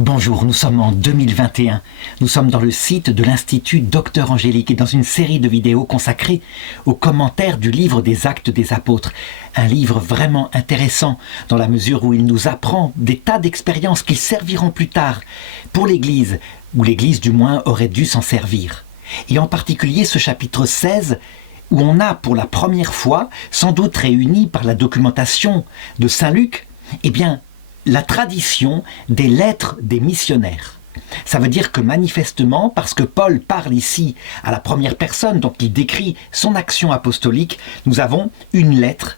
Bonjour, nous sommes en 2021. Nous sommes dans le site de l'Institut Docteur Angélique et dans une série de vidéos consacrées aux commentaires du livre des Actes des Apôtres. Un livre vraiment intéressant dans la mesure où il nous apprend des tas d'expériences qui serviront plus tard pour l'Église, ou l'Église du moins aurait dû s'en servir. Et en particulier ce chapitre 16 où on a pour la première fois, sans doute réuni par la documentation de Saint Luc, la tradition des lettres des missionnaires. Ça veut dire que manifestement, parce que Paul parle ici à la première personne, donc il décrit son action apostolique, nous avons une lettre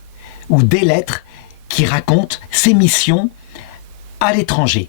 ou des lettres qui racontent ses missions à l'étranger.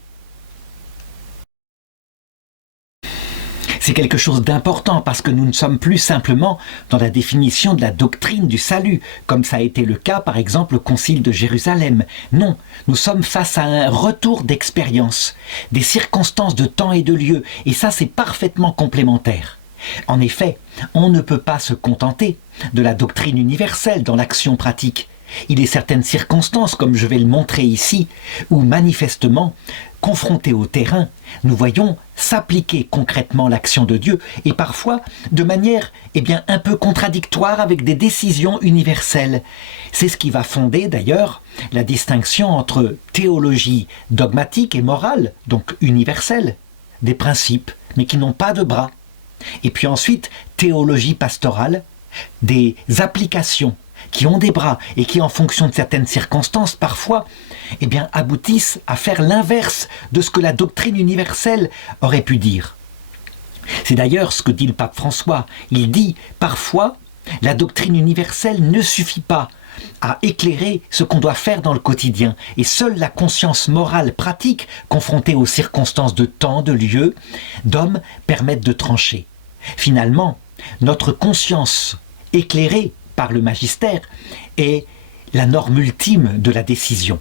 C'est quelque chose d'important parce que nous ne sommes plus simplement dans la définition de la doctrine du salut, comme ça a été le cas par exemple au Concile de Jérusalem. Non, nous sommes face à un retour d'expérience, des circonstances de temps et de lieu, et ça c'est parfaitement complémentaire. En effet, on ne peut pas se contenter de la doctrine universelle dans l'action pratique. Il est certaines circonstances, comme je vais le montrer ici, où manifestement, confrontés au terrain, nous voyons s'appliquer concrètement l'action de Dieu et parfois de manière un peu contradictoire avec des décisions universelles. C'est ce qui va fonder d'ailleurs la distinction entre théologie dogmatique et morale, donc universelle, des principes mais qui n'ont pas de bras. Et puis ensuite, théologie pastorale, des applications qui ont des bras et qui, en fonction de certaines circonstances, parfois, aboutissent à faire l'inverse de ce que la doctrine universelle aurait pu dire. C'est d'ailleurs ce que dit le pape François. Il dit, parfois, la doctrine universelle ne suffit pas à éclairer ce qu'on doit faire dans le quotidien. Et seule la conscience morale pratique, confrontée aux circonstances de temps, de lieu, d'homme, permettent de trancher. Finalement, notre conscience éclairée par le magistère est la norme ultime de la décision.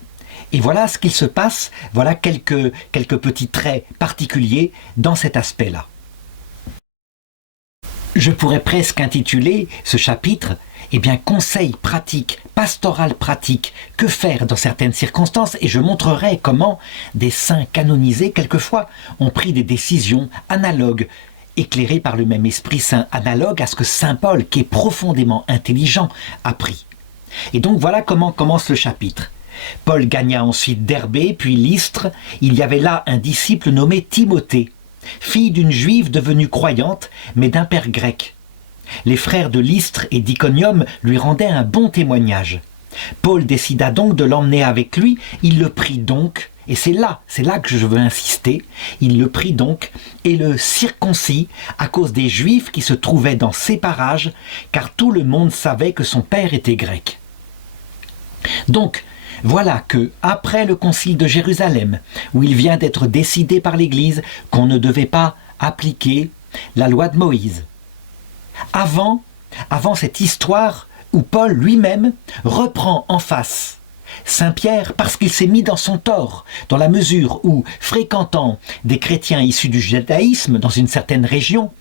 Et voilà ce qu'il se passe, voilà quelques petits traits particuliers dans cet aspect-là. Je pourrais presque intituler ce chapitre conseil pratique, pastoral pratique, que faire dans certaines circonstances, et je montrerai comment des saints canonisés quelquefois ont pris des décisions analogues, éclairé par le même Esprit Saint, analogue à ce que Saint Paul, qui est profondément intelligent, a pris. Et donc voilà comment commence le chapitre. Paul gagna ensuite Derbé, puis Lystre. Il y avait là un disciple nommé Timothée, fille d'une juive devenue croyante, mais d'un père grec. Les frères de Lystre et d'Iconium lui rendaient un bon témoignage. Paul décida donc de l'emmener avec lui, il le prit donc, et c'est là que je veux insister, il le prit donc et le circoncis à cause des Juifs qui se trouvaient dans ces parages, car tout le monde savait que son père était grec. Donc, voilà que, après le concile de Jérusalem, où il vient d'être décidé par l'Église qu'on ne devait pas appliquer la loi de Moïse, avant cette histoire où Paul lui-même reprend en face Saint Pierre parce qu'il s'est mis dans son tort, dans la mesure où, fréquentant des chrétiens issus du judaïsme dans une certaine région,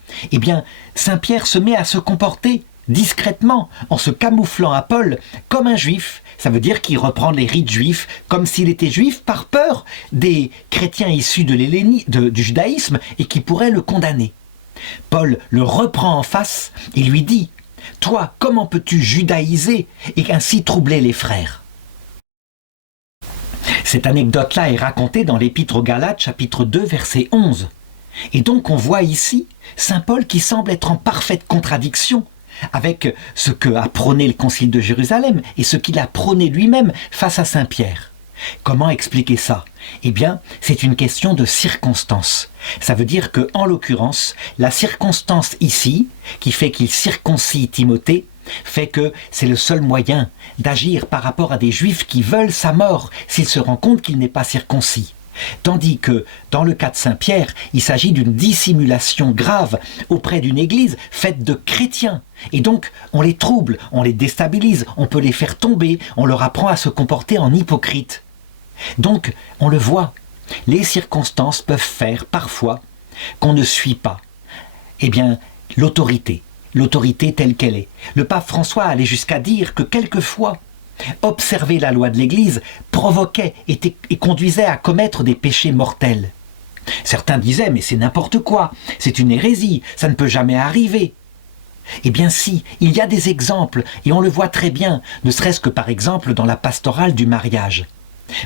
Saint Pierre se met à se comporter discrètement en se camouflant à Paul comme un juif. Ça veut dire qu'il reprend les rites juifs comme s'il était juif par peur des chrétiens issus du judaïsme et qui pourraient le condamner. Paul le reprend en face et lui dit « Toi, comment peux-tu judaïser et ainsi troubler les frères ?» Cette anecdote-là est racontée dans l'Épître aux Galates, chapitre 2, verset 11. Et donc on voit ici Saint Paul qui semble être en parfaite contradiction avec ce que a prôné le Concile de Jérusalem et ce qu'il a prôné lui-même face à Saint Pierre. Comment expliquer ça ? C'est une question de circonstance. Ça veut dire que, en l'occurrence, la circonstance ici, qui fait qu'il circoncie Timothée, fait que c'est le seul moyen d'agir par rapport à des Juifs qui veulent sa mort s'ils se rendent compte qu'il n'est pas circoncis. Tandis que, dans le cas de Saint Pierre, il s'agit d'une dissimulation grave auprès d'une église faite de chrétiens. Et donc, on les trouble, on les déstabilise, on peut les faire tomber, on leur apprend à se comporter en hypocrite. Donc, on le voit, les circonstances peuvent faire parfois qu'on ne suit pas l'autorité telle qu'elle est. Le pape François allait jusqu'à dire que quelquefois, observer la loi de l'Église provoquait et conduisait à commettre des péchés mortels. Certains disaient, mais c'est n'importe quoi, c'est une hérésie, ça ne peut jamais arriver. Eh bien si, il y a des exemples, et on le voit très bien, ne serait-ce que par exemple dans la pastorale du mariage.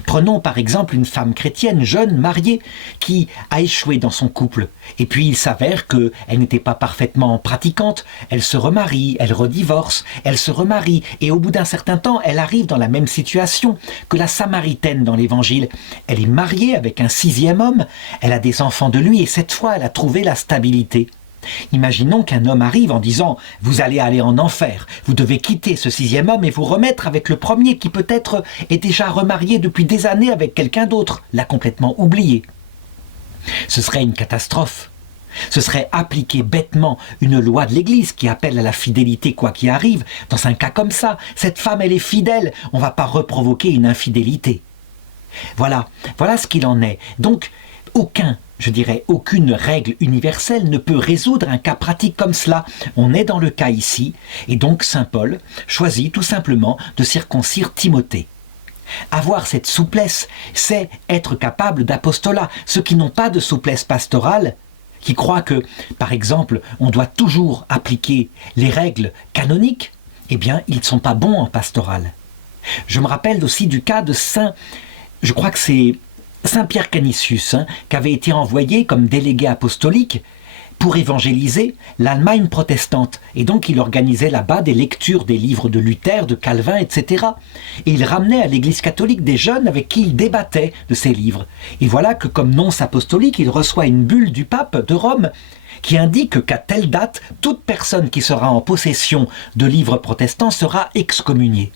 Prenons par exemple une femme chrétienne jeune, mariée, qui a échoué dans son couple. Et puis il s'avère qu'elle n'était pas parfaitement pratiquante, elle se remarie, elle redivorce, elle se remarie, et au bout d'un certain temps, elle arrive dans la même situation que la Samaritaine dans l'Évangile. Elle est mariée avec un 6e homme, elle a des enfants de lui, et cette fois elle a trouvé la stabilité. Imaginons qu'un homme arrive en disant « Vous allez aller en enfer, vous devez quitter ce 6e homme et vous remettre avec le premier qui peut-être est déjà remarié depuis des années avec quelqu'un d'autre, l'a complètement oublié. » Ce serait une catastrophe. Ce serait appliquer bêtement une loi de l'Église qui appelle à la fidélité quoi qu'il arrive. Dans un cas comme ça, cette femme elle est fidèle, on ne va pas reprovoquer une infidélité. Voilà ce qu'il en est. Donc, aucune règle universelle ne peut résoudre un cas pratique comme cela. On est dans le cas ici, et donc saint Paul choisit tout simplement de circoncire Timothée. Avoir cette souplesse, c'est être capable d'apostolat. Ceux qui n'ont pas de souplesse pastorale, qui croient que, par exemple, on doit toujours appliquer les règles canoniques, eh bien, ils ne sont pas bons en pastoral. Je me rappelle aussi du cas de je crois que c'est Saint Pierre Canisius, qui avait été envoyé comme délégué apostolique pour évangéliser l'Allemagne protestante. Et donc il organisait là-bas des lectures des livres de Luther, de Calvin, etc. Et il ramenait à l'Église catholique des jeunes avec qui il débattait de ces livres. Et voilà que comme nonce apostolique, il reçoit une bulle du pape de Rome qui indique qu'à telle date, toute personne qui sera en possession de livres protestants sera excommuniée.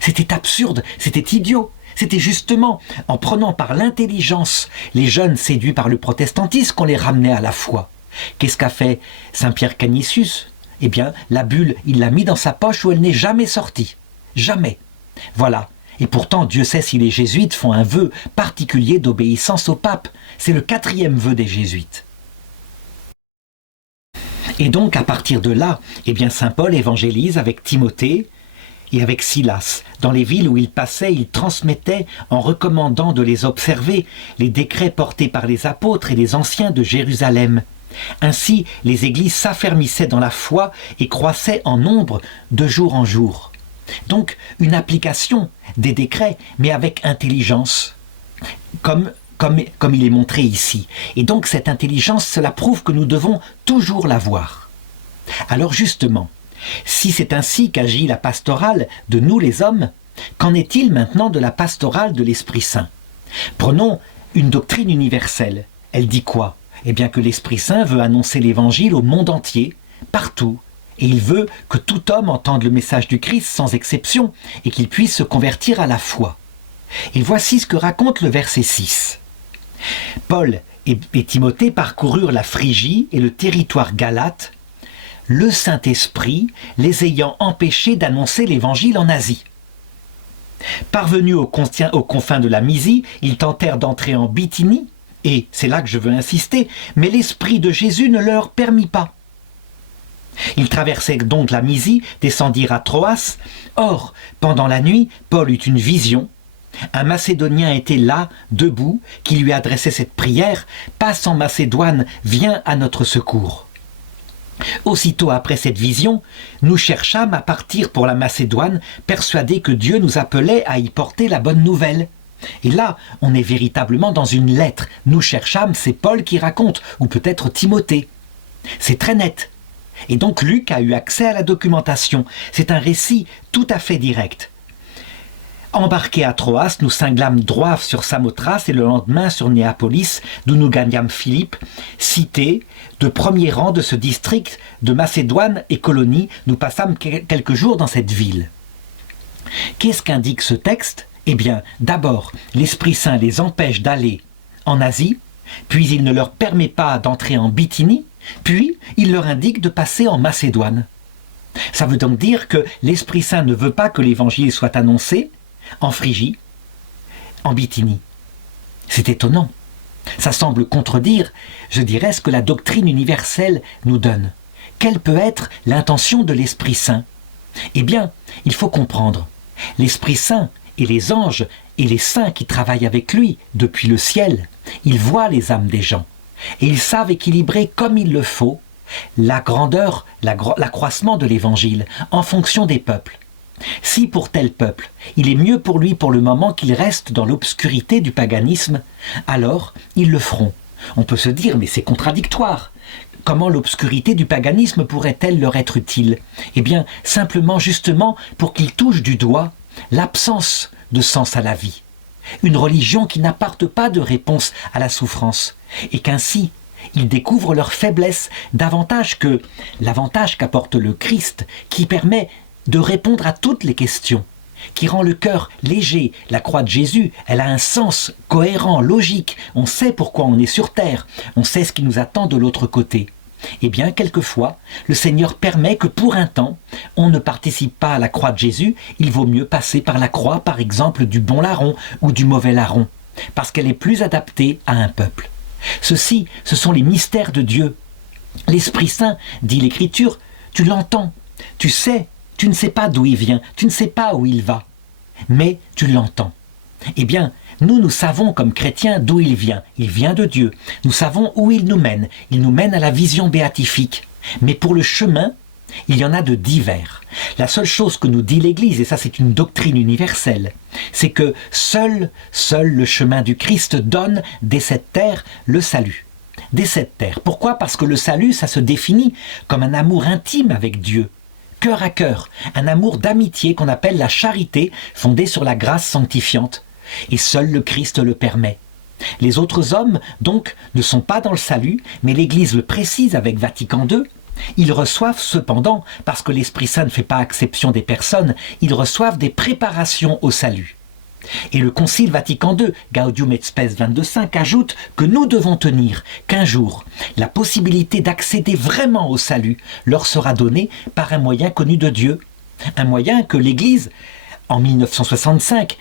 C'était absurde, c'était idiot. C'était justement en prenant par l'intelligence les jeunes séduits par le protestantisme qu'on les ramenait à la foi. Qu'est-ce qu'a fait Saint Pierre Canisius? Eh bien, la bulle, il l'a mis dans sa poche où elle n'est jamais sortie. Jamais. Voilà. Et pourtant, Dieu sait si les jésuites font un vœu particulier d'obéissance au pape. C'est le 4e vœu des jésuites. Et donc, à partir de là, eh bien, saint Paul évangélise avec Timothée et avec Silas. Dans les villes où il passait, il transmettait, en recommandant de les observer, les décrets portés par les apôtres et les anciens de Jérusalem. Ainsi, les églises s'affermissaient dans la foi et croissaient en nombre de jour en jour. Donc, une application des décrets, mais avec intelligence, comme il est montré ici. Et donc, cette intelligence, cela prouve que nous devons toujours l'avoir. Alors justement, si c'est ainsi qu'agit la pastorale de nous les hommes, qu'en est-il maintenant de la pastorale de l'Esprit Saint? Prenons une doctrine universelle. Elle dit quoi? Eh bien que l'Esprit Saint veut annoncer l'Évangile au monde entier, partout, et il veut que tout homme entende le message du Christ sans exception, et qu'il puisse se convertir à la foi. Et voici ce que raconte le verset 6. Paul et Timothée parcoururent la Phrygie et le territoire galate, le Saint-Esprit les ayant empêchés d'annoncer l'Évangile en Asie. Parvenus aux confins de la Mysie, ils tentèrent d'entrer en Bithynie, et c'est là que je veux insister, mais l'Esprit de Jésus ne leur permit pas. Ils traversèrent donc la Mysie, descendirent à Troas. Or, pendant la nuit, Paul eut une vision. Un Macédonien était là, debout, qui lui adressait cette prière: « Passe en Macédoine, viens à notre secours. » Aussitôt après cette vision, nous cherchâmes à partir pour la Macédoine, persuadés que Dieu nous appelait à y porter la bonne nouvelle. Et là, on est véritablement dans une lettre. Nous cherchâmes, c'est Paul qui raconte, ou peut-être Timothée. C'est très net. Et donc Luc a eu accès à la documentation. C'est un récit tout à fait direct. Embarqués à Troas, nous cinglâmes droit sur Samothrace et le lendemain sur Néapolis, d'où nous gagnâmes Philippe, cité de premier rang de ce district de Macédoine et colonie. Nous passâmes quelques jours dans cette ville. Qu'est-ce qu'indique ce texte? Eh bien, d'abord, l'Esprit Saint les empêche d'aller en Asie, puis il ne leur permet pas d'entrer en Bithynie, puis il leur indique de passer en Macédoine. Ça veut donc dire que l'Esprit Saint ne veut pas que l'Évangile soit annoncé en Phrygie, en Bithynie. C'est étonnant. Ça semble contredire, je dirais, ce que la doctrine universelle nous donne. Quelle peut être l'intention de l'Esprit Saint? Eh bien, il faut comprendre. L'Esprit Saint et les anges et les saints qui travaillent avec lui depuis le ciel, ils voient les âmes des gens et ils savent équilibrer comme il le faut la grandeur, l'accroissement de l'évangile en fonction des peuples. Si pour tel peuple, il est mieux pour lui pour le moment qu'il reste dans l'obscurité du paganisme, alors ils le feront. On peut se dire, mais c'est contradictoire. Comment l'obscurité du paganisme pourrait-elle leur être utile? Eh bien, simplement justement pour qu'ils touchent du doigt l'absence de sens à la vie. Une religion qui n'apporte pas de réponse à la souffrance, et qu'ainsi, ils découvrent leur faiblesse davantage que l'avantage qu'apporte le Christ, qui permet de répondre à toutes les questions, qui rend le cœur léger. La croix de Jésus, elle a un sens cohérent, logique. On sait pourquoi on est sur terre, on sait ce qui nous attend de l'autre côté. Eh bien, quelquefois, le Seigneur permet que pour un temps, on ne participe pas à la croix de Jésus. Il vaut mieux passer par la croix, par exemple, du bon larron ou du mauvais larron, parce qu'elle est plus adaptée à un peuple. Ceci, ce sont les mystères de Dieu. L'Esprit Saint, dit l'Écriture, tu l'entends, tu sais, tu ne sais pas d'où il vient, tu ne sais pas où il va, mais tu l'entends. Eh bien, nous savons comme chrétiens d'où il vient de Dieu. Nous savons où il nous mène à la vision béatifique. Mais pour le chemin, il y en a de divers. La seule chose que nous dit l'Église, et ça c'est une doctrine universelle, c'est que seul le chemin du Christ donne dès cette terre le salut. Dès cette terre. Pourquoi? Parce que le salut, ça se définit comme un amour intime avec Dieu. Cœur à cœur, un amour d'amitié qu'on appelle la charité, fondée sur la grâce sanctifiante. Et seul le Christ le permet. Les autres hommes, donc, ne sont pas dans le salut, mais l'Église le précise avec Vatican II. Ils reçoivent cependant, parce que l'Esprit Saint ne fait pas exception des personnes, ils reçoivent des préparations au salut. Et le Concile Vatican II, Gaudium et Spes 22.5, ajoute que nous devons tenir qu'un jour, la possibilité d'accéder vraiment au salut leur sera donnée par un moyen connu de Dieu. Un moyen que l'Église, en 1965,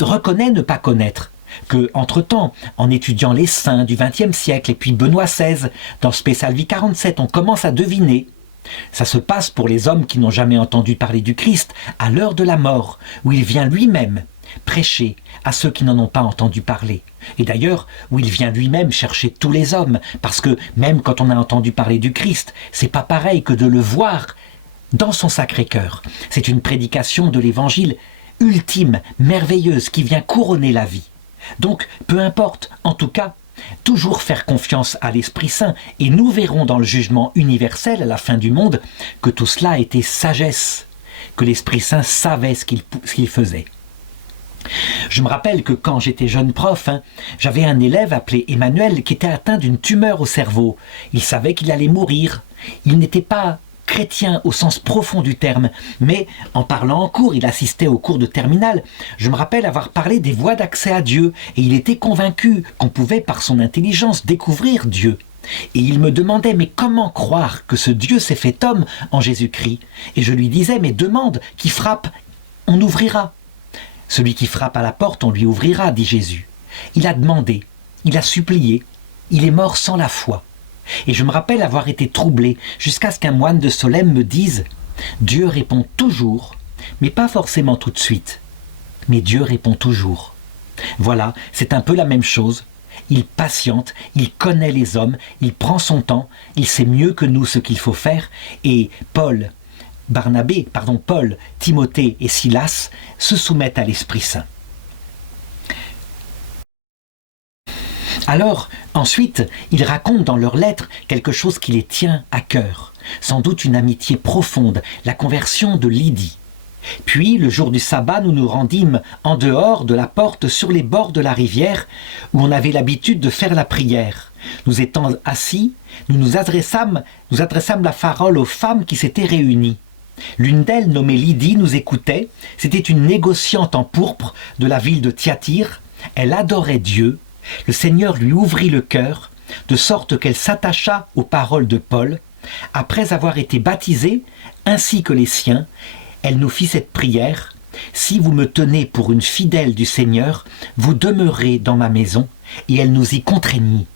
reconnaît ne pas connaître. Que, entre-temps, en étudiant les saints du XXe siècle et puis Benoît XVI, dans Spe Salvi 47, on commence à deviner. Ça se passe pour les hommes qui n'ont jamais entendu parler du Christ à l'heure de la mort, où il vient lui-même prêcher à ceux qui n'en ont pas entendu parler. Et d'ailleurs, où il vient lui-même chercher tous les hommes, parce que même quand on a entendu parler du Christ, c'est pas pareil que de le voir dans son Sacré-Cœur. C'est une prédication de l'Évangile ultime, merveilleuse, qui vient couronner la vie. Donc, peu importe, en tout cas, toujours faire confiance à l'Esprit Saint, et nous verrons dans le jugement universel à la fin du monde que tout cela était sagesse, que l'Esprit Saint savait ce qu'il faisait. Je me rappelle que quand j'étais jeune prof, j'avais un élève appelé Emmanuel qui était atteint d'une tumeur au cerveau. Il savait qu'il allait mourir. Il n'était pas chrétien au sens profond du terme, mais en parlant en cours, il assistait aux cours de terminale. Je me rappelle avoir parlé des voies d'accès à Dieu, et il était convaincu qu'on pouvait par son intelligence découvrir Dieu. Et il me demandait, mais comment croire que ce Dieu s'est fait homme en Jésus-Christ? Et je lui disais, mais demande, qui frappe, on ouvrira. Celui qui frappe à la porte, on lui ouvrira, dit Jésus. Il a demandé, il a supplié, il est mort sans la foi. Et je me rappelle avoir été troublé jusqu'à ce qu'un moine de Solesmes me dise « Dieu répond toujours, mais pas forcément tout de suite. Mais Dieu répond toujours. » Voilà, c'est un peu la même chose. Il patiente, il connaît les hommes, il prend son temps, il sait mieux que nous ce qu'il faut faire. Et Paul, Timothée et Silas se soumettent à l'Esprit Saint. Alors, ensuite, ils racontent dans leurs lettres quelque chose qui les tient à cœur, sans doute une amitié profonde, la conversion de Lydie. Puis, le jour du sabbat, nous nous rendîmes en dehors de la porte sur les bords de la rivière, où on avait l'habitude de faire la prière. Nous étant assis, nous adressâmes la parole aux femmes qui s'étaient réunies. L'une d'elles, nommée Lydie, nous écoutait. C'était une négociante en pourpre de la ville de Thyatire. Elle adorait Dieu. Le Seigneur lui ouvrit le cœur, de sorte qu'elle s'attacha aux paroles de Paul. Après avoir été baptisée, ainsi que les siens, elle nous fit cette prière. « Si vous me tenez pour une fidèle du Seigneur, vous demeurez dans ma maison. » Et elle nous y contraignit.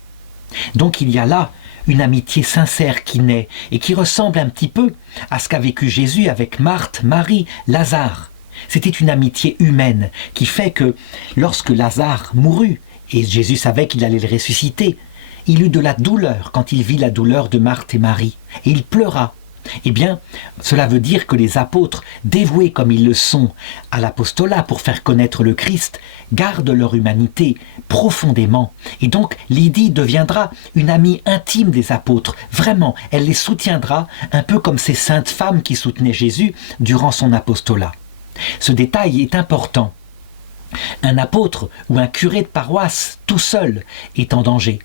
Donc il y a là une amitié sincère qui naît et qui ressemble un petit peu à ce qu'a vécu Jésus avec Marthe, Marie, Lazare. C'était une amitié humaine qui fait que lorsque Lazare mourut, et Jésus savait qu'il allait le ressusciter, il eut de la douleur quand il vit la douleur de Marthe et Marie, et il pleura. Eh bien, cela veut dire que les apôtres, dévoués comme ils le sont à l'apostolat pour faire connaître le Christ, gardent leur humanité profondément. Et donc, Lydie deviendra une amie intime des apôtres. Vraiment, elle les soutiendra, un peu comme ces saintes femmes qui soutenaient Jésus durant son apostolat. Ce détail est important. Un apôtre ou un curé de paroisse, tout seul, est en danger.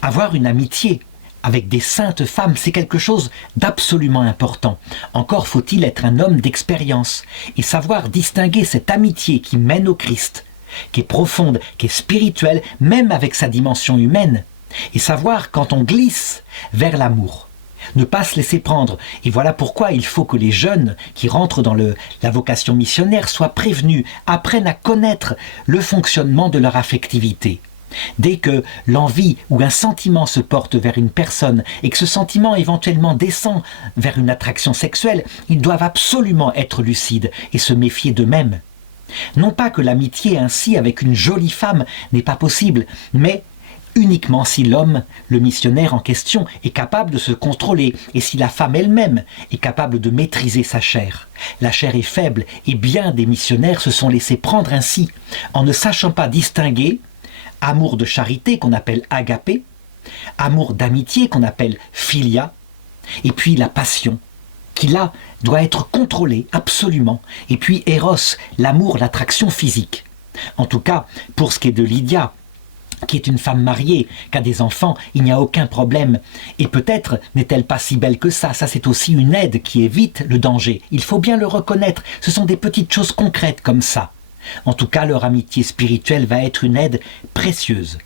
Avoir une amitié avec des saintes femmes, c'est quelque chose d'absolument important. Encore faut-il être un homme d'expérience et savoir distinguer cette amitié qui mène au Christ, qui est profonde, qui est spirituelle, même avec sa dimension humaine, et savoir quand on glisse vers l'amour. Ne pas se laisser prendre. Et voilà pourquoi il faut que les jeunes qui rentrent dans la vocation missionnaire soient prévenus, apprennent à connaître le fonctionnement de leur affectivité. Dès que l'envie ou un sentiment se porte vers une personne et que ce sentiment éventuellement descend vers une attraction sexuelle, ils doivent absolument être lucides et se méfier d'eux-mêmes. Non pas que l'amitié ainsi avec une jolie femme n'est pas possible, mais uniquement si l'homme, le missionnaire en question, est capable de se contrôler et si la femme elle-même est capable de maîtriser sa chair. La chair est faible et bien des missionnaires se sont laissés prendre ainsi, en ne sachant pas distinguer amour de charité qu'on appelle agapé, amour d'amitié qu'on appelle philia, et puis la passion, qui là doit être contrôlée absolument, et puis éros, l'amour, l'attraction physique. En tout cas, pour ce qui est de Lydia, qui est une femme mariée, qui a des enfants, il n'y a aucun problème. Et peut-être n'est-elle pas si belle que ça c'est aussi une aide qui évite le danger. Il faut bien le reconnaître, ce sont des petites choses concrètes comme ça. En tout cas, leur amitié spirituelle va être une aide précieuse.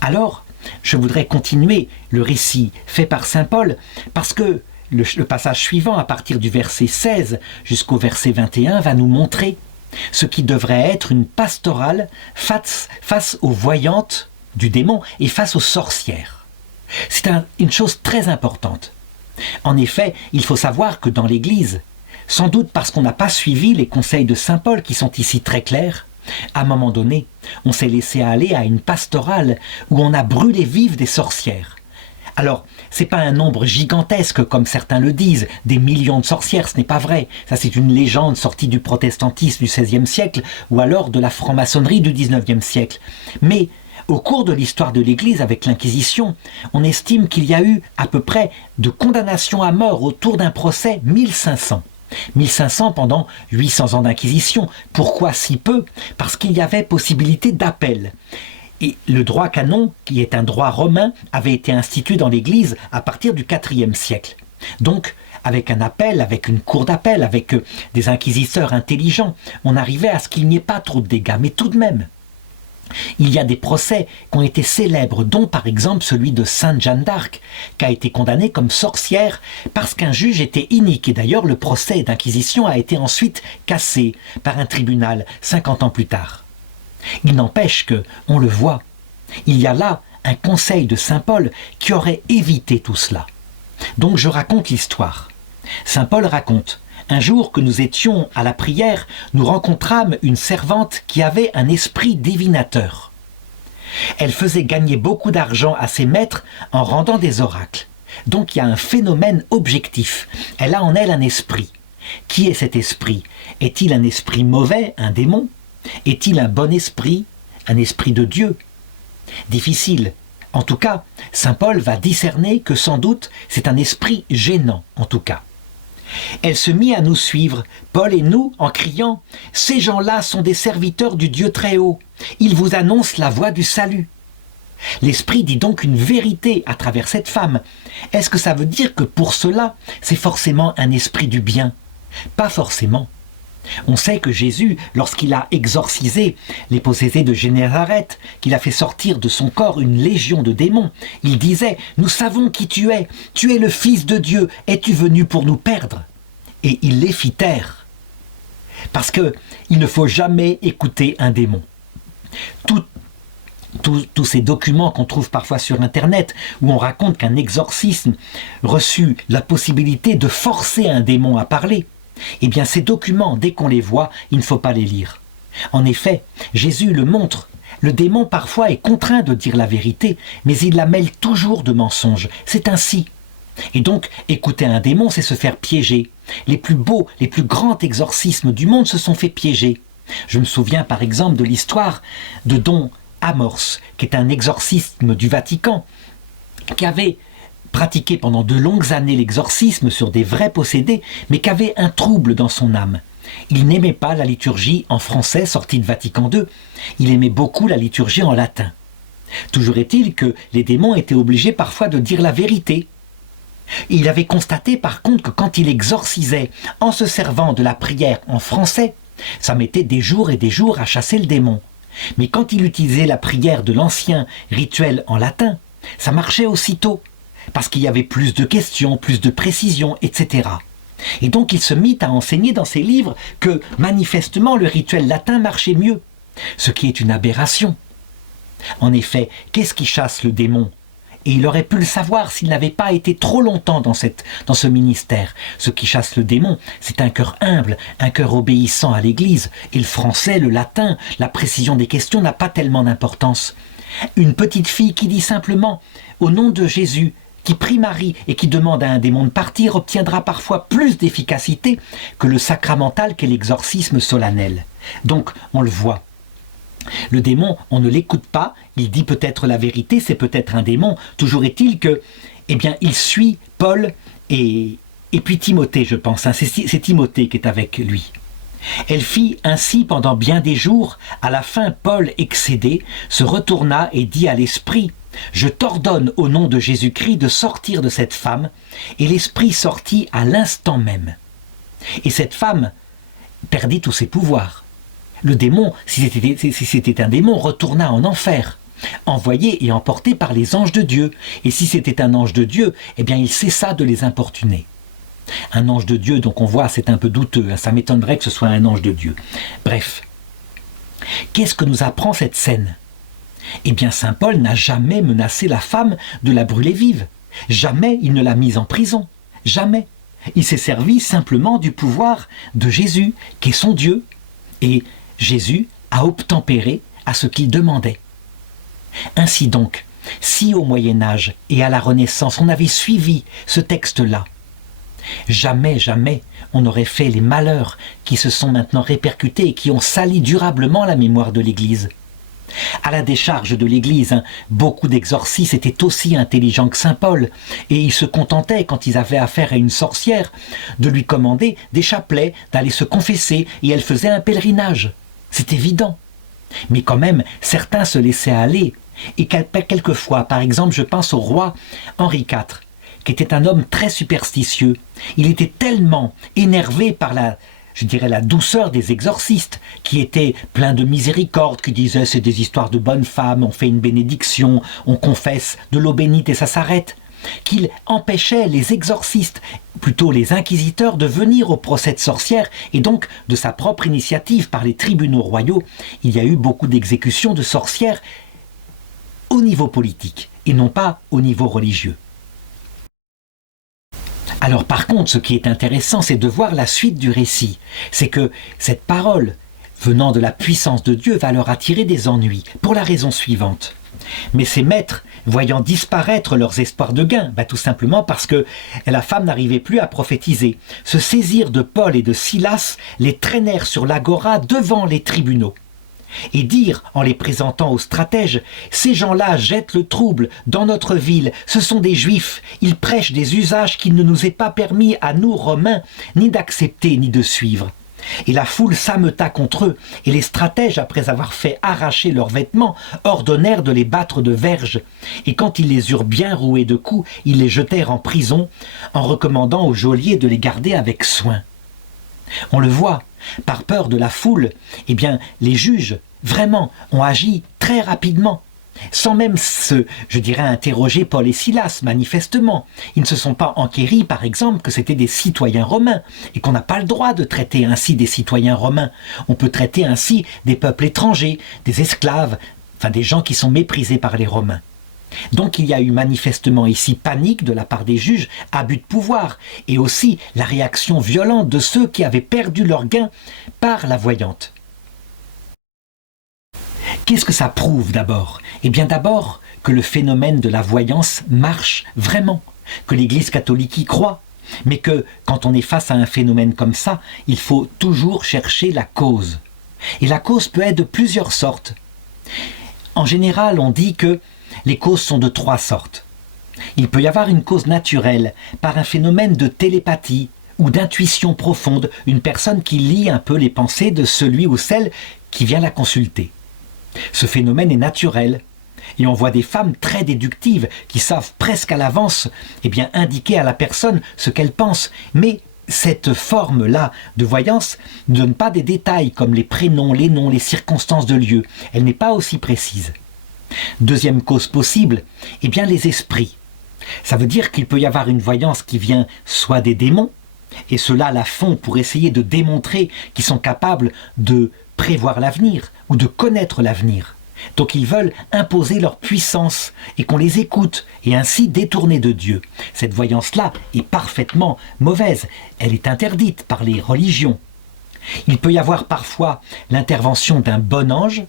Alors, je voudrais continuer le récit fait par saint Paul, parce que le passage suivant, à partir du verset 16 jusqu'au verset 21, va nous montrer ce qui devrait être une pastorale face aux voyantes du démon et face aux sorcières. C'est une chose très importante. En effet, il faut savoir que dans l'Église, sans doute parce qu'on n'a pas suivi les conseils de saint Paul qui sont ici très clairs, à un moment donné, on s'est laissé aller à une pastorale où on a brûlé vive des sorcières. Alors, c'est pas un nombre gigantesque comme certains le disent, des millions de sorcières, ce n'est pas vrai. Ça c'est une légende sortie du protestantisme du XVIe siècle ou alors de la franc-maçonnerie du XIXe siècle. Mais au cours de l'histoire de l'Église avec l'Inquisition, on estime qu'il y a eu à peu près de condamnations à mort autour d'un procès 1500. 1500 pendant 800 ans d'inquisition. Pourquoi si peu? Parce qu'il y avait possibilité d'appel. Et le droit canon, qui est un droit romain, avait été institué dans l'Église à partir du IVe siècle. Donc, avec un appel, avec une cour d'appel, avec des inquisiteurs intelligents, on arrivait à ce qu'il n'y ait pas trop de dégâts. Mais tout de même, il y a des procès qui ont été célèbres, dont par exemple celui de Sainte Jeanne d'Arc, qui a été condamnée comme sorcière parce qu'un juge était inique. Et d'ailleurs, le procès d'inquisition a été ensuite cassé par un tribunal 50 ans plus tard. Il n'empêche que, on le voit, il y a là un conseil de saint Paul qui aurait évité tout cela. Donc je raconte l'histoire. Saint Paul raconte: un jour que nous étions à la prière, nous rencontrâmes une servante qui avait un esprit divinateur. Elle faisait gagner beaucoup d'argent à ses maîtres en rendant des oracles. Donc il y a un phénomène objectif. Elle a en elle un esprit. Qui est cet esprit? Est-il un esprit mauvais, un démon? Est-il un bon esprit, un esprit de Dieu? Difficile. En tout cas, saint Paul va discerner que sans doute c'est un esprit gênant, en tout cas. Elle se mit à nous suivre, Paul et nous, en criant: « Ces gens-là sont des serviteurs du Dieu très haut. Ils vous annoncent la voie du salut. » L'esprit dit donc une vérité à travers cette femme. Est-ce que ça veut dire que pour cela, c'est forcément un esprit du bien? Pas forcément. On sait que Jésus, lorsqu'il a exorcisé les possédés de Génézareth, qu'il a fait sortir de son corps une légion de démons, il disait: « Nous savons qui tu es le Fils de Dieu, es-tu venu pour nous perdre ?» Et il les fit taire. Parce qu'il ne faut jamais écouter un démon. Tous ces documents qu'on trouve parfois sur Internet, où on raconte qu'un exorcisme reçut la possibilité de forcer un démon à parler, Eh bien, ces documents, dès qu'on les voit, il ne faut pas les lire. En effet, Jésus le montre. Le démon parfois est contraint de dire la vérité, mais il la mêle toujours de mensonges. C'est ainsi. Et donc, écouter un démon, c'est se faire piéger. Les plus beaux, les plus grands exorcismes du monde se sont fait piéger. Je me souviens par exemple de l'histoire de Don Amorce, qui est un exorcisme du Vatican, qui avait pratiqué pendant de longues années l'exorcisme sur des vrais possédés, mais qui avait un trouble dans son âme. Il n'aimait pas la liturgie en français sortie de Vatican II, il aimait beaucoup la liturgie en latin. Toujours est-il que les démons étaient obligés parfois de dire la vérité. Et il avait constaté par contre que quand il exorcisait en se servant de la prière en français, ça mettait des jours et des jours à chasser le démon. Mais quand il utilisait la prière de l'ancien rituel en latin, ça marchait aussitôt, parce qu'il y avait plus de questions, plus de précisions, etc. Et donc il se mit à enseigner dans ses livres que manifestement le rituel latin marchait mieux, ce qui est une aberration. En effet, qu'est-ce qui chasse le démon ? Et il aurait pu le savoir s'il n'avait pas été trop longtemps dans ce ministère. Ce qui chasse le démon, c'est un cœur humble, un cœur obéissant à l'Église. Et le français, le latin, la précision des questions n'a pas tellement d'importance. Une petite fille qui dit simplement « Au nom de Jésus », qui prie Marie et qui demande à un démon de partir obtiendra parfois plus d'efficacité que le sacramental qu'est l'exorcisme solennel. Donc, on le voit. Le démon, on ne l'écoute pas, il dit peut-être la vérité, c'est peut-être un démon. Toujours est-il que, eh bien, il suit Paul et puis Timothée, je pense. C'est Timothée qui est avec lui. Elle fit ainsi pendant bien des jours. À la fin, Paul, excédé, se retourna et dit à l'esprit « Je t'ordonne au nom de Jésus-Christ de sortir de cette femme. » Et l'esprit sortit à l'instant même. Et cette femme perdit tous ses pouvoirs. Le démon, si c'était un démon, retourna en enfer, envoyé et emporté par les anges de Dieu. Et si c'était un ange de Dieu, eh bien il cessa de les importuner. Un ange de Dieu, donc on voit, c'est un peu douteux, hein, ça m'étonnerait que ce soit un ange de Dieu. Bref, qu'est-ce que nous apprend cette scène ? Eh bien saint Paul n'a jamais menacé la femme de la brûler vive. Jamais il ne l'a mise en prison. Jamais. Il s'est servi simplement du pouvoir de Jésus, qui est son Dieu. Et Jésus a obtempéré à ce qu'il demandait. Ainsi donc, si au Moyen-Âge et à la Renaissance on avait suivi ce texte-là, jamais, jamais on n'aurait fait les malheurs qui se sont maintenant répercutés et qui ont sali durablement la mémoire de l'Église. À la décharge de l'Église, beaucoup d'exorcistes étaient aussi intelligents que saint Paul, et ils se contentaient, quand ils avaient affaire à une sorcière, de lui commander des chapelets, d'aller se confesser, et elle faisait un pèlerinage. C'est évident. Mais quand même, certains se laissaient aller, et quelquefois, par exemple, je pense au roi Henri IV, qui était un homme très superstitieux. Il était tellement énervé par la douceur des exorcistes, qui étaient pleins de miséricorde, qui disaient c'est des histoires de bonnes femmes, on fait une bénédiction, on confesse de l'eau bénite et ça s'arrête, qu'il empêchait les exorcistes, plutôt les inquisiteurs, de venir au procès de sorcières, et donc de sa propre initiative par les tribunaux royaux, il y a eu beaucoup d'exécutions de sorcières au niveau politique, et non pas au niveau religieux. Alors par contre, ce qui est intéressant, c'est de voir la suite du récit. C'est que cette parole, venant de la puissance de Dieu, va leur attirer des ennuis, pour la raison suivante. Mais ces maîtres, voyant disparaître leurs espoirs de gain, tout simplement parce que la femme n'arrivait plus à prophétiser, se saisirent de Paul et de Silas, les traînèrent sur l'agora devant les tribunaux. Et dire, en les présentant aux stratèges, « Ces gens-là jettent le trouble dans notre ville, ce sont des Juifs, ils prêchent des usages qu'il ne nous est pas permis à nous, Romains, ni d'accepter ni de suivre. » Et la foule s'ameuta contre eux, et les stratèges, après avoir fait arracher leurs vêtements, ordonnèrent de les battre de verges. Et quand ils les eurent bien roués de coups, ils les jetèrent en prison, en recommandant au geôlier de les garder avec soin. On le voit, par peur de la foule, eh bien, les juges, vraiment, ont agi très rapidement, sans même interroger Paul et Silas, manifestement. Ils ne se sont pas enquéris, par exemple, que c'était des citoyens romains, et qu'on n'a pas le droit de traiter ainsi des citoyens romains. On peut traiter ainsi des peuples étrangers, des esclaves, des gens qui sont méprisés par les Romains. Donc il y a eu manifestement ici panique de la part des juges, abus de pouvoir, et aussi la réaction violente de ceux qui avaient perdu leur gain par la voyante. Qu'est-ce que ça prouve d'abord? Eh bien d'abord que le phénomène de la voyance marche vraiment, que l'Église catholique y croit, mais que quand on est face à un phénomène comme ça, il faut toujours chercher la cause. Et la cause peut être de plusieurs sortes. En général, on dit que les causes sont de 3 sortes. Il peut y avoir une cause naturelle, par un phénomène de télépathie ou d'intuition profonde, une personne qui lit un peu les pensées de celui ou celle qui vient la consulter. Ce phénomène est naturel, et on voit des femmes très déductives qui savent presque à l'avance indiquer à la personne ce qu'elle pense, mais cette forme-là de voyance ne donne pas des détails comme les prénoms, les noms, les circonstances de lieu. Elle n'est pas aussi précise. Deuxième cause possible, les esprits. Ça veut dire qu'il peut y avoir une voyance qui vient soit des démons, et ceux-là la font pour essayer de démontrer qu'ils sont capables de prévoir l'avenir ou de connaître l'avenir. Donc ils veulent imposer leur puissance et qu'on les écoute et ainsi détourner de Dieu. Cette voyance-là est parfaitement mauvaise. Elle est interdite par les religions. Il peut y avoir parfois l'intervention d'un bon ange.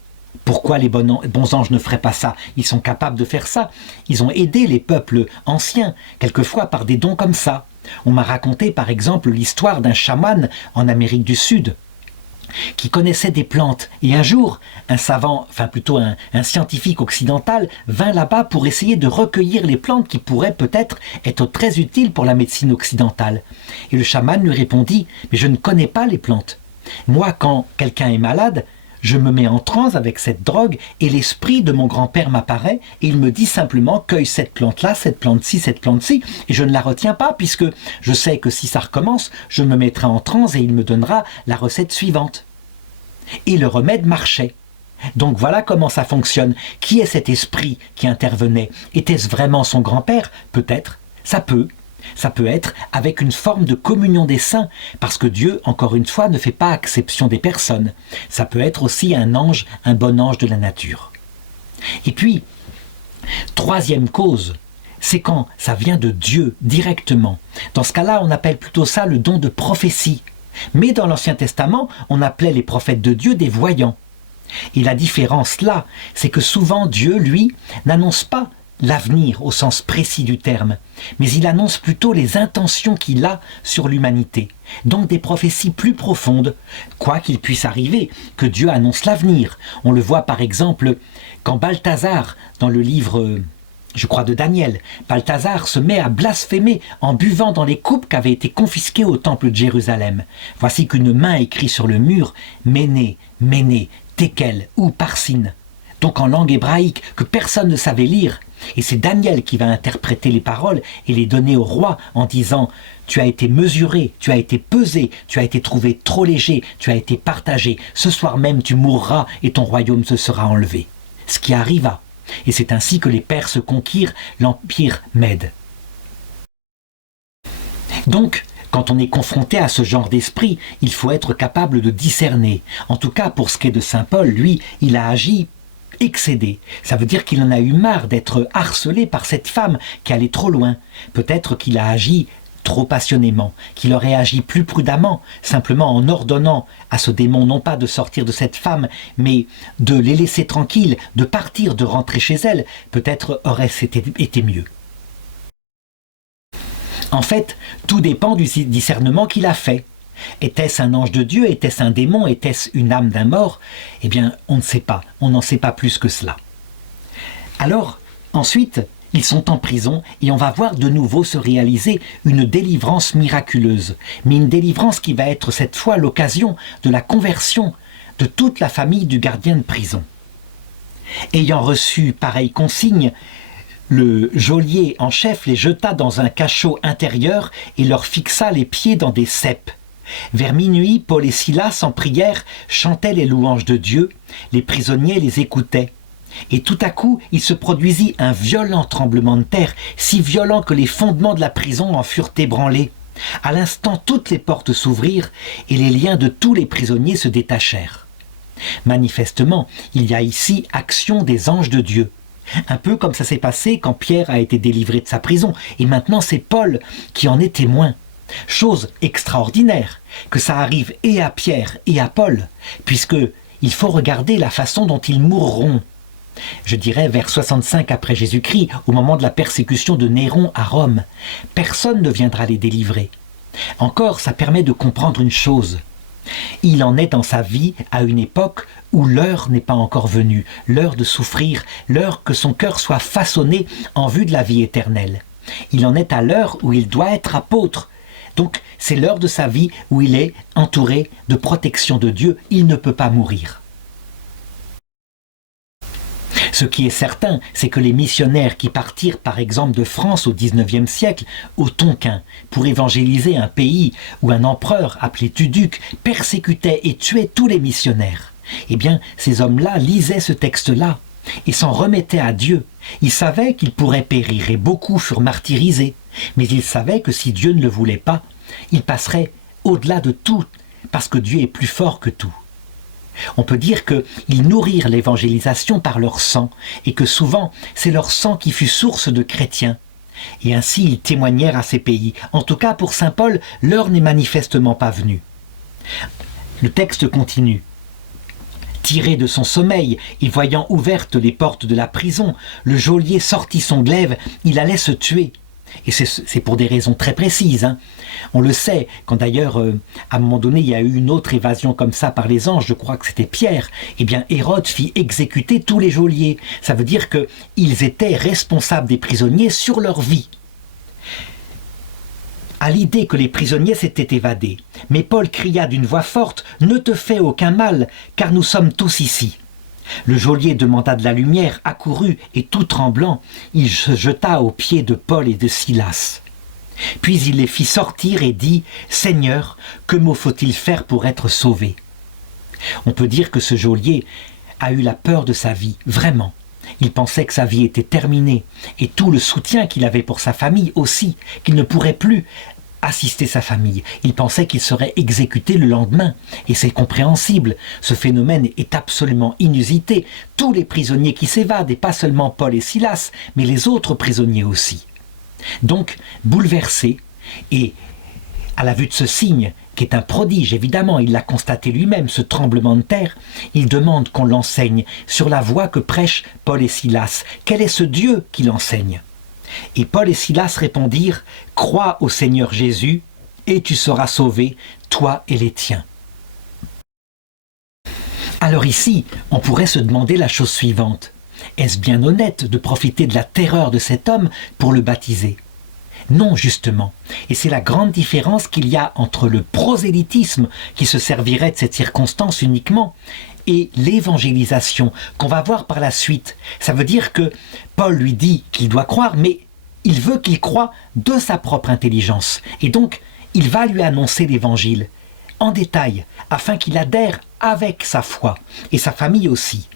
Pourquoi les bons anges ne feraient pas ça? Ils sont capables de faire ça. Ils ont aidé les peuples anciens, quelquefois par des dons comme ça. On m'a raconté par exemple l'histoire d'un chaman en Amérique du Sud qui connaissait des plantes. Et un jour, un savant, enfin plutôt un scientifique occidental, vint là-bas pour essayer de recueillir les plantes qui pourraient peut-être être très utiles pour la médecine occidentale. Et le chaman lui répondit « Mais je ne connais pas les plantes. Moi, quand quelqu'un est malade, je me mets en transe avec cette drogue et l'esprit de mon grand-père m'apparaît et il me dit simplement « Cueille cette plante-là, cette plante-ci, cette plante-ci » et je ne la retiens pas puisque je sais que si ça recommence, je me mettrai en transe et il me donnera la recette suivante. Et le remède marchait. Donc voilà comment ça fonctionne. Qui est cet esprit qui intervenait? Était-ce vraiment son grand-père? Peut-être. Ça peut. Ça peut être avec une forme de communion des saints, parce que Dieu, encore une fois, ne fait pas exception des personnes. Ça peut être aussi un ange, un bon ange de la nature. Et puis, troisième cause, c'est quand ça vient de Dieu directement. Dans ce cas-là, on appelle plutôt ça le don de prophétie. Mais dans l'Ancien Testament, on appelait les prophètes de Dieu des voyants. Et la différence là, c'est que souvent Dieu, lui, n'annonce pas l'avenir au sens précis du terme, mais il annonce plutôt les intentions qu'il a sur l'humanité. Donc des prophéties plus profondes, quoi qu'il puisse arriver, que Dieu annonce l'avenir. On le voit par exemple quand Balthazar, dans le livre, je crois de Daniel, Balthazar se met à blasphémer en buvant dans les coupes qui avaient été confisquées au temple de Jérusalem. Voici qu'une main écrit sur le mur « Méné, Méné, Tekel » ou « Parsine », donc en langue hébraïque que personne ne savait lire. Et c'est Daniel qui va interpréter les paroles et les donner au roi en disant « Tu as été mesuré, tu as été pesé, tu as été trouvé trop léger, tu as été partagé. Ce soir même tu mourras et ton royaume se sera enlevé. » Ce qui arriva. Et c'est ainsi que les Perses conquirent l'empire Mède. Donc, quand on est confronté à ce genre d'esprit, il faut être capable de discerner. En tout cas, pour ce qui est de saint Paul, lui, il a agi excédé. Ça veut dire qu'il en a eu marre d'être harcelé par cette femme qui allait trop loin. Peut-être qu'il a agi trop passionnément, qu'il aurait agi plus prudemment, simplement en ordonnant à ce démon non pas de sortir de cette femme, mais de les laisser tranquilles, de partir, de rentrer chez elle, peut-être aurait-ce été mieux. En fait, tout dépend du discernement qu'il a fait. Était-ce un ange de Dieu? Était-ce un démon? Était-ce une âme d'un mort? Eh bien, on ne sait pas. On n'en sait pas plus que cela. Alors, ensuite, ils sont en prison et on va voir de nouveau se réaliser une délivrance miraculeuse. Mais une délivrance qui va être cette fois l'occasion de la conversion de toute la famille du gardien de prison. Ayant reçu pareille consigne, le geôlier en chef les jeta dans un cachot intérieur et leur fixa les pieds dans des ceps. Vers minuit, Paul et Silas, en prière, chantaient les louanges de Dieu. Les prisonniers les écoutaient. Et tout à coup, il se produisit un violent tremblement de terre, si violent que les fondements de la prison en furent ébranlés. À l'instant, toutes les portes s'ouvrirent et les liens de tous les prisonniers se détachèrent. Manifestement, il y a ici action des anges de Dieu. Un peu comme ça s'est passé quand Pierre a été délivré de sa prison. Et maintenant c'est Paul qui en est témoin. Chose extraordinaire que ça arrive et à Pierre et à Paul, puisque il faut regarder la façon dont ils mourront. Je dirais vers 65 après Jésus-Christ, au moment de la persécution de Néron à Rome. Personne ne viendra les délivrer. Encore, ça permet de comprendre une chose. Il en est dans sa vie à une époque où l'heure n'est pas encore venue, l'heure de souffrir, l'heure que son cœur soit façonné en vue de la vie éternelle. Il en est à l'heure où il doit être apôtre. Donc c'est l'heure de sa vie où il est entouré de protection de Dieu, il ne peut pas mourir. Ce qui est certain, c'est que les missionnaires qui partirent par exemple de France au XIXe siècle, au Tonkin, pour évangéliser un pays où un empereur appelé Tuduc persécutait et tuait tous les missionnaires, eh bien ces hommes-là lisaient ce texte-là et s'en remettaient à Dieu. Ils savaient qu'ils pourraient périr et beaucoup furent martyrisés, mais ils savaient que si Dieu ne le voulait pas, ils passeraient au-delà de tout, parce que Dieu est plus fort que tout. On peut dire qu'ils nourrirent l'évangélisation par leur sang, et que souvent c'est leur sang qui fut source de chrétiens. Et ainsi ils témoignèrent à ces pays. En tout cas pour saint Paul, l'heure n'est manifestement pas venue. Le texte continue. Tiré de son sommeil et voyant ouvertes les portes de la prison, le geôlier sortit son glaive, il allait se tuer. Et c'est pour des raisons très précises. On le sait, quand d'ailleurs, à un moment donné, il y a eu une autre évasion comme ça par les anges, je crois que c'était Pierre, eh bien Hérode fit exécuter tous les geôliers. Ça veut dire qu'ils étaient responsables des prisonniers sur leur vie. À l'idée que les prisonniers s'étaient évadés, mais Paul cria d'une voix forte « Ne te fais aucun mal, car nous sommes tous ici ». Le geôlier demanda de la lumière, accourut, et tout tremblant, il se jeta aux pieds de Paul et de Silas. Puis il les fit sortir et dit « Seigneur, que me faut-il faire pour être sauvé ?» On peut dire que ce geôlier a eu la peur de sa vie, vraiment. Il pensait que sa vie était terminée, et tout le soutien qu'il avait pour sa famille aussi, qu'il ne pourrait plus assister sa famille. Il pensait qu'il serait exécuté le lendemain, et c'est compréhensible. Ce phénomène est absolument inusité. Tous les prisonniers qui s'évadent, et pas seulement Paul et Silas, mais les autres prisonniers aussi. Donc, bouleversé, et à la vue de ce signe, qui est un prodige, évidemment, il l'a constaté lui-même, ce tremblement de terre, il demande qu'on l'enseigne sur la voie que prêchent Paul et Silas. Quel est ce Dieu qui l'enseigne ? Et Paul et Silas répondirent « Crois au Seigneur Jésus, et tu seras sauvé, toi et les tiens. » Alors ici, on pourrait se demander la chose suivante. Est-ce bien honnête de profiter de la terreur de cet homme pour le baptiser ? Non, justement. Et c'est la grande différence qu'il y a entre le prosélytisme, qui se servirait de cette circonstance uniquement, et l'évangélisation qu'on va voir par la suite. Ça veut dire que Paul lui dit qu'il doit croire, mais il veut qu'il croie de sa propre intelligence. Et donc, il va lui annoncer l'évangile en détail, afin qu'il adhère avec sa foi, et sa famille aussi.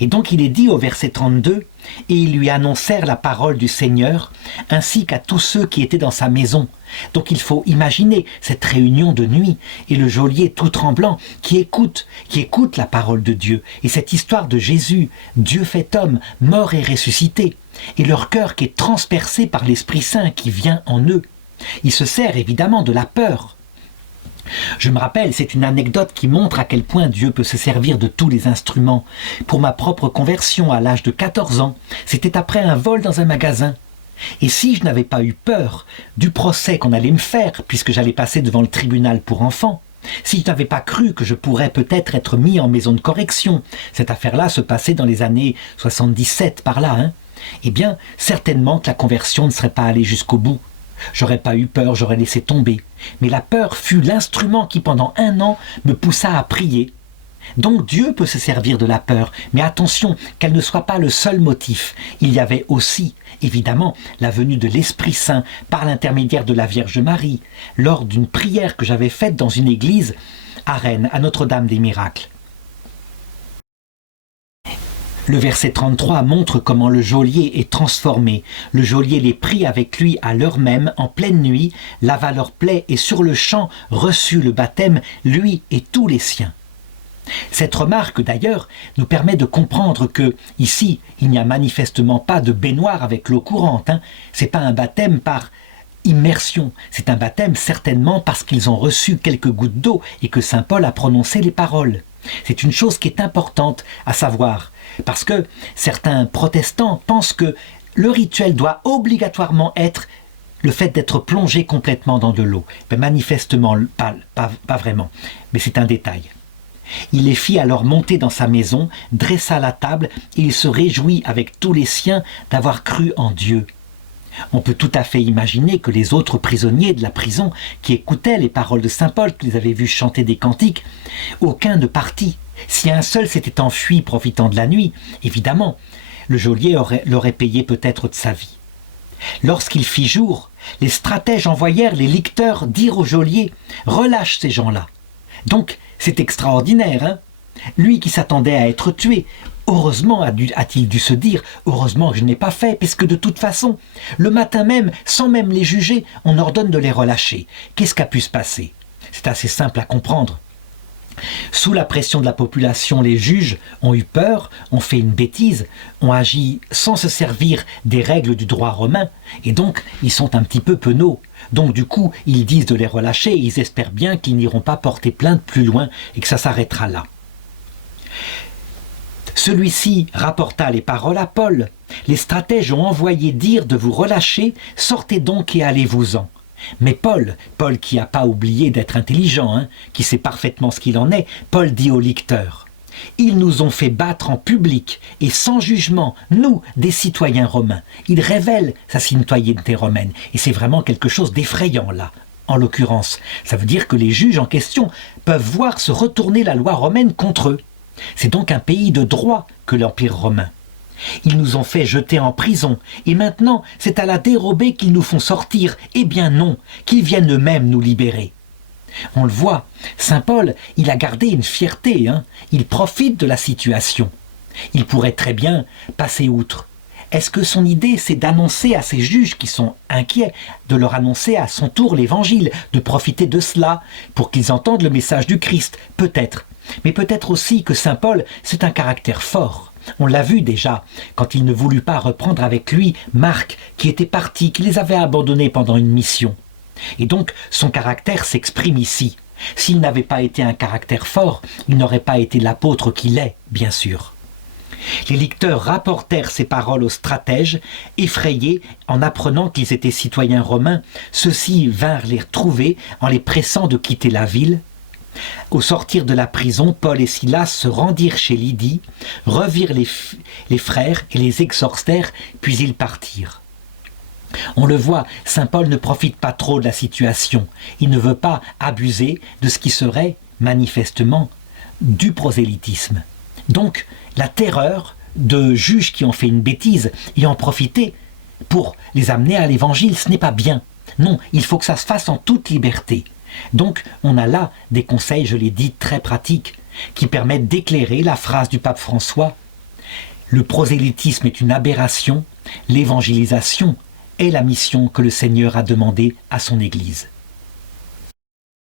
Et donc il est dit au verset 32, « Et ils lui annoncèrent la parole du Seigneur, ainsi qu'à tous ceux qui étaient dans sa maison. » Donc il faut imaginer cette réunion de nuit, et le geôlier tout tremblant qui écoute la parole de Dieu, et cette histoire de Jésus, Dieu fait homme, mort et ressuscité, et leur cœur qui est transpercé par l'Esprit Saint qui vient en eux. Il se sert évidemment de la peur. Je me rappelle, c'est une anecdote qui montre à quel point Dieu peut se servir de tous les instruments. Pour ma propre conversion à l'âge de 14 ans, c'était après un vol dans un magasin. Et si je n'avais pas eu peur du procès qu'on allait me faire, puisque j'allais passer devant le tribunal pour enfants, si je n'avais pas cru que je pourrais peut-être être mis en maison de correction, cette affaire-là se passait dans les années 77 par là, eh bien, certainement que la conversion ne serait pas allée jusqu'au bout. J'aurais pas eu peur, j'aurais laissé tomber. Mais la peur fut l'instrument qui pendant 1 an me poussa à prier. Donc Dieu peut se servir de la peur, mais attention qu'elle ne soit pas le seul motif. Il y avait aussi, évidemment, la venue de l'Esprit Saint par l'intermédiaire de la Vierge Marie, lors d'une prière que j'avais faite dans une église à Rennes, à Notre-Dame des Miracles. Le verset 33 montre comment le geôlier est transformé. Le geôlier les prit avec lui à l'heure même, en pleine nuit, lava leurs plaies et sur le champ reçut le baptême, lui et tous les siens. Cette remarque, d'ailleurs, nous permet de comprendre que, ici, il n'y a manifestement pas de baignoire avec l'eau courante. C'est pas un baptême par immersion, c'est un baptême certainement parce qu'ils ont reçu quelques gouttes d'eau et que saint Paul a prononcé les paroles. C'est une chose qui est importante à savoir, parce que certains protestants pensent que le rituel doit obligatoirement être le fait d'être plongé complètement dans de l'eau. Mais manifestement, pas vraiment, mais c'est un détail. Il les fit alors monter dans sa maison, dressa la table, et il se réjouit avec tous les siens d'avoir cru en Dieu. On peut tout à fait imaginer que les autres prisonniers de la prison qui écoutaient les paroles de saint Paul, qui les avaient vus chanter des cantiques, aucun ne partit. Si un seul s'était enfui profitant de la nuit, évidemment, le geôlier l'aurait payé peut-être de sa vie. Lorsqu'il fit jour, les stratèges envoyèrent les licteurs dire au geôlier « Relâche ces gens-là ». Donc, c'est extraordinaire, Lui qui s'attendait à être tué, heureusement a-t-il dû se dire « Heureusement que je n'ai pas fait, puisque de toute façon, le matin même, sans même les juger, on ordonne de les relâcher. Qu'est-ce qu'a pu se passer ?» C'est assez simple à comprendre. Sous la pression de la population, les juges ont eu peur, ont fait une bêtise, ont agi sans se servir des règles du droit romain, et donc ils sont un petit peu penauds. Donc du coup, ils disent de les relâcher, et ils espèrent bien qu'ils n'iront pas porter plainte plus loin, et que ça s'arrêtera là. Celui-ci rapporta les paroles à Paul. Les stratèges ont envoyé dire de vous relâcher, sortez donc et allez-vous-en. Mais Paul qui n'a pas oublié d'être intelligent, qui sait parfaitement ce qu'il en est, Paul dit aux licteurs « Ils nous ont fait battre en public et sans jugement, nous, des citoyens romains. » Il révèle sa citoyenneté romaine. Et c'est vraiment quelque chose d'effrayant là, en l'occurrence. Ça veut dire que les juges en question peuvent voir se retourner la loi romaine contre eux. C'est donc un pays de droit que l'Empire romain. Ils nous ont fait jeter en prison, et maintenant c'est à la dérobée qu'ils nous font sortir. Eh bien non, qu'ils viennent eux-mêmes nous libérer. On le voit, saint Paul, il a gardé une fierté, il profite de la situation. Il pourrait très bien passer outre. Est-ce que son idée, c'est d'annoncer à ces juges qui sont inquiets, de leur annoncer à son tour l'évangile, de profiter de cela pour qu'ils entendent le message du Christ? Peut-être. Mais peut-être aussi que saint Paul, c'est un caractère fort. On l'a vu déjà, quand il ne voulut pas reprendre avec lui Marc, qui était parti, qui les avait abandonnés pendant une mission. Et donc, son caractère s'exprime ici. S'il n'avait pas été un caractère fort, il n'aurait pas été l'apôtre qu'il est, bien sûr. Les licteurs rapportèrent ces paroles aux stratèges, effrayés en apprenant qu'ils étaient citoyens romains. Ceux-ci vinrent les retrouver en les pressant de quitter la ville. Au sortir de la prison, Paul et Silas se rendirent chez Lydie, revirent les frères et les exhortèrent, puis ils partirent. On le voit, saint Paul ne profite pas trop de la situation. Il ne veut pas abuser de ce qui serait, manifestement, du prosélytisme. Donc, la terreur de juges qui ont fait une bêtise et en profiter pour les amener à l'évangile, ce n'est pas bien. Non, il faut que ça se fasse en toute liberté. Donc, on a là des conseils, je l'ai dit, très pratiques, qui permettent d'éclairer la phrase du pape François. Le prosélytisme est une aberration, l'évangélisation est la mission que le Seigneur a demandée à son Église.